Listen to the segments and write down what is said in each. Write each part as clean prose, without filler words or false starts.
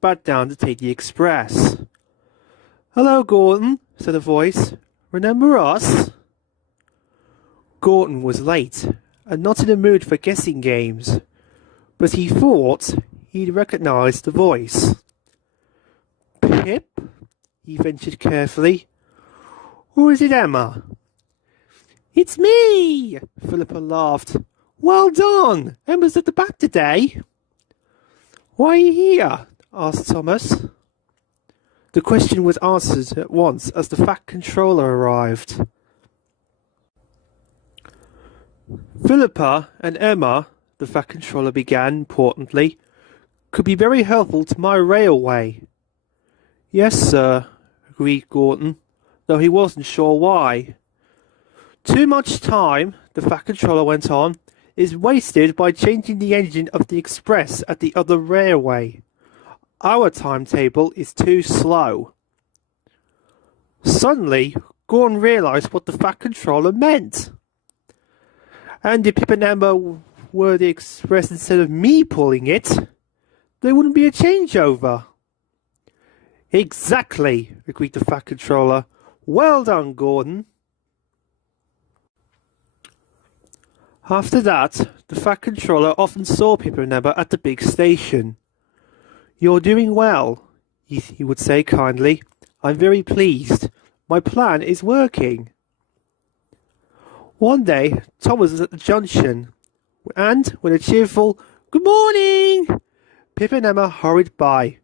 back down to take the express. "Hello, Gordon," said a voice. "Remember us?" Gordon was late, and not in the mood for guessing games, but he thought he'd recognized the voice. "Pip?" he ventured carefully. "Or is it Emma?" "It's me!" Philippa laughed. "Well done! Emma's at the back today." "Why are you here?" asked Thomas. The question was answered at once as the Fat Controller arrived. "Philippa and Emma," the Fat Controller began importantly, "could be very helpful to my railway." "Yes, sir," agreed Gordon, though he wasn't sure why. "Too much time," the Fat Controller went on, "is wasted by changing the engine of the express at the other railway. Our timetable is too slow." Suddenly, Gordon realized what the Fat Controller meant. "And if Pip and Emma were the express instead of me pulling it, there wouldn't be a changeover." "Exactly," agreed the Fat Controller. "Well done, Gordon." After that, the Fat Controller often saw Pip and Emma at the big station. "You're doing well," he would say kindly. "I'm very pleased. My plan is working." One day, Thomas was at the junction, and with a cheerful "Good morning," Pip and Emma hurried by.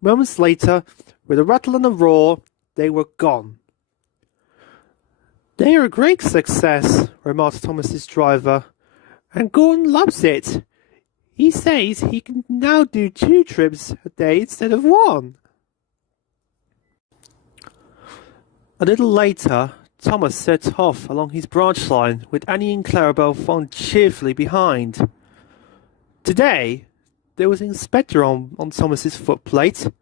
Moments later, with a rattle and a roar, they were gone. "They are a great success," remarked Thomas's driver, "and Gordon loves it. He says he can now do 2 trips a day instead of 1. A little later, Thomas set off along his branch line with Annie and Clarabelle following cheerfully behind. Today, there was an inspector on Thomas's footplate,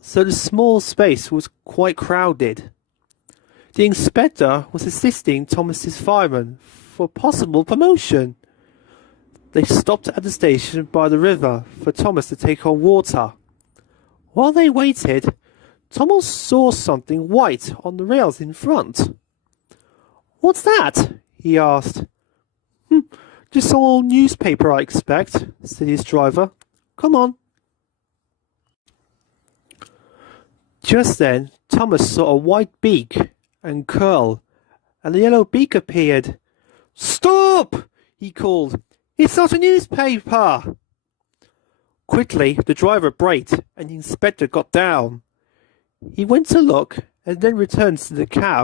so the small space was quite crowded. The inspector was assisting Thomas's fireman for possible promotion. They stopped at the station by the river for Thomas to take on water. While they waited, Thomas saw something white on the rails in front. "What's that?" he asked. Just some old newspaper, I expect," said his driver. "Come on." Just then, Thomas saw a white beak and curl, and a yellow beak appeared. "Stop!" he called. "It's not a newspaper!" Quickly, the driver braked, and the inspector got down. He went to look, and then returned to the cab.